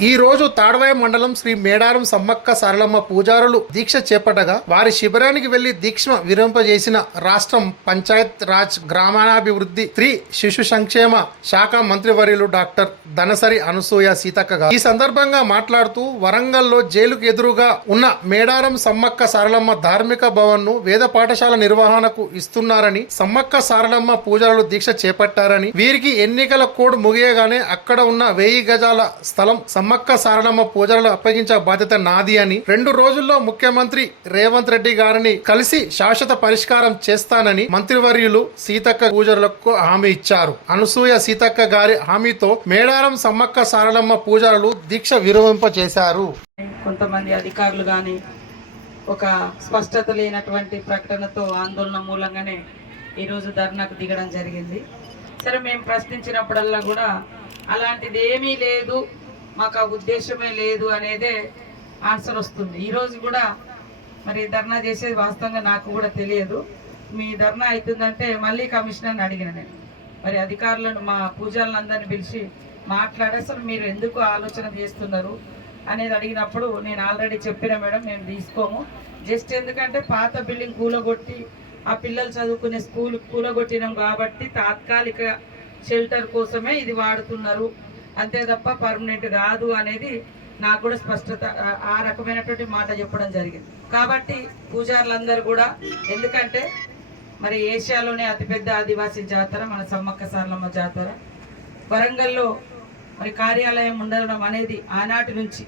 ఈ రోజు తాడవాయ మండలం శ్రీ మేడారం సమ్మక్క సరళమ్మ పూజారులు దీక్ష చేపట్టగా వారి శిబిరానికి వెళ్ళి దీక్ష విరింపజేసిన రాష్ట్రం పంచాయత్ రాజ్ గ్రామాభివృద్ధి స్త్రీ శిశు సంక్షేమ శాఖ మంత్రివర్యులు డాక్టర్ ధనసరి అనసూయ సీతక్క ఈ సందర్భంగా మాట్లాడుతూ వరంగల్లో జైలుకు ఎదురుగా ఉన్న మేడారం సమ్మక్క సారలమ్మ ధార్మిక భవన్ను వేద పాఠశాల నిర్వహణకు ఇస్తున్నారని సమ్మక్క సారలమ్మ పూజారులు దీక్ష చేపట్టారని వీరికి ఎన్నికల కోడ్ ముగియగానే అక్కడ ఉన్న వెయ్యి గజాల స్థలం సమ్మక్క సారలమ్మ పూజలు అప్పగించే బాధ్యత నాది అని రెండు రోజుల్లో ముఖ్యమంత్రి రేవంత్ రెడ్డి గారిని కలిసి శాశ్వత పరిష్కారం చేస్తానని మంత్రివర్యులు సీతక్క పూజలకు హామీ ఇచ్చారు. అనసూయ సీతక్క గారి హామీతో మేడారం సమ్మక్క సారలమ్మ పూజలు దీక్ష విరమింప చేశారు కొంతమంది అధికారులు కానీ ఒక స్పష్టత లేనటువంటి ప్రకటనతో ఆందోళన మూలంగానే ఈరోజు ధర్నాకు దిగడం జరిగింది. సరే మేము ప్రశ్నించినప్పుడల్లా కూడా అలాంటిది ఏమీ లేదు. మాకు ఆ ఉద్దేశమే లేదు అనేదే ఆన్సర్ వస్తుంది. ఈరోజు కూడా మరి ధర్నా చేసేది వాస్తవంగా నాకు కూడా తెలియదు. మీ ధర్నా అవుతుందంటే మళ్ళీ కమిషనర్ని అడిగిన నేను. మరి అధికారులను మా పూజలందరిని పిలిచి మాట్లాడి అసలు మీరు ఎందుకు ఆలోచన చేస్తున్నారు అనేది అడిగినప్పుడు నేను ఆల్రెడీ చెప్పిన మేడం మేము తీసుకోము. జస్ట్ ఎందుకంటే పాత బిల్డింగ్ కూలగొట్టి ఆ పిల్లలు చదువుకునే స్కూల్ కూలగొట్టినాం కాబట్టి తాత్కాలిక షెల్టర్ కోసమే ఇది వాడుతున్నారు. అంతే తప్ప పర్మనెంట్ రాదు అనేది నాకు కూడా స్పష్టత ఆ- రకమైనటువంటి మాట చెప్పడం జరిగింది. కాబట్టి పూజారులందరూ కూడా ఎందుకంటే మరి ఏషియాలోనే అతిపెద్ద ఆదివాసీ జాతర మన సమ్మక్క సార్లమ్మ జాతర. వరంగల్లో మరి కార్యాలయం ఉండడం అనేది ఆనాటి నుంచి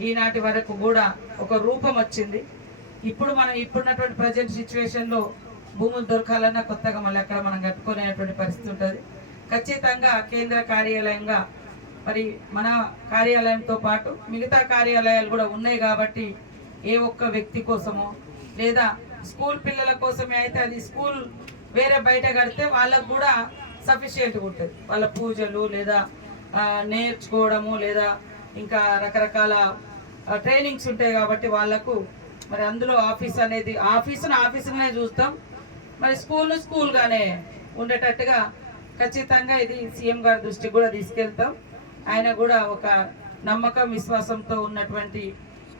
ఈనాటి వరకు కూడా ఒక రూపం వచ్చింది. ఇప్పుడు మనం ఇప్పుడున్నటువంటి ప్రజెంట్ సిచ్యువేషన్లో భూములు దొరకాలన్నా కొత్తగా మళ్ళీ అక్కడ మనం కట్టుకునేటువంటి పరిస్థితి ఉంటుంది. ఖచ్చితంగా కేంద్ర కార్యాలయంగా మరి మన కార్యాలయంతో పాటు మిగతా కార్యాలయాలు కూడా ఉన్నాయి కాబట్టి ఏ ఒక్క వ్యక్తి కోసమో లేదా స్కూల్ పిల్లల కోసమే అయితే అది స్కూల్ వేరే బయట కడితే వాళ్ళకు కూడా సఫిషియెంట్గా ఉంటుంది. వాళ్ళ పూజలు లేదా నేర్చుకోవడము లేదా ఇంకా రకరకాల ట్రైనింగ్స్ ఉంటాయి కాబట్టి వాళ్ళకు మరి అందులో ఆఫీస్ అనేది ఆఫీసును ఆఫీసుగానే చూస్తాం. మరి స్కూల్ స్కూల్గానే ఉండేటట్టుగా ఖచ్చితంగా ఇది సీఎం గారి దృష్టికి కూడా తీసుకెళ్తాం. ఆయన కూడా ఒక నమ్మకం విశ్వాసంతో ఉన్నటువంటి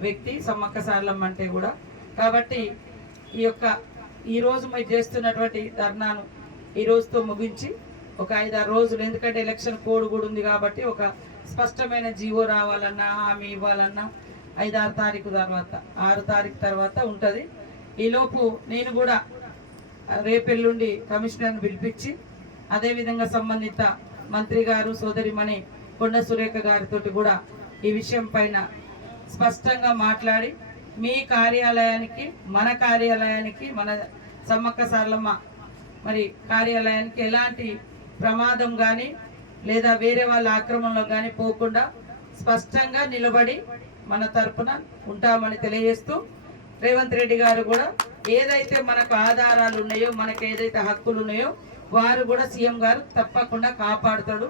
వ్యక్తి సమ్మక్క సారలమ్మ అంటే కూడా. కాబట్టి ఈ యొక్క ఈ రోజు మీరు చేస్తున్నటువంటి ధర్నాను ఈ రోజుతో ముగించి ఒక ఐదారు రోజులు ఎందుకంటే ఎలక్షన్ కోడ్ కూడా ఉంది కాబట్టి ఒక స్పష్టమైన జీవో రావాలన్నా హామీ ఇవ్వాలన్నా ఐదారు తారీఖు తర్వాత ఆరు తారీఖు తర్వాత ఉంటుంది. ఈలోపు నేను కూడా రేపెల్లుండి కమిషనర్ని పిలిపించి అదేవిధంగా సంబంధిత మంత్రి గారు సోదరిమణి కొండ సురేఖ గారితో కూడా ఈ విషయం పైన స్పష్టంగా మాట్లాడి మీ కార్యాలయానికి మన కార్యాలయానికి మన సమ్మక్క సార్లమ్మ మరి కార్యాలయానికి ఎలాంటి ప్రమాదం కానీ లేదా వేరే వాళ్ళ ఆక్రమణలో కానీ పోకుండా స్పష్టంగా నిలబడి మన తరపున ఉంటామని తెలియజేస్తూ రేవంత్ రెడ్డి గారు కూడా ఏదైతే మనకు ఆధారాలు ఉన్నాయో మనకు ఏదైతే హక్కులు ఉన్నాయో వారు కూడా సీఎం గారు తప్పకుండా కాపాడుతాడు.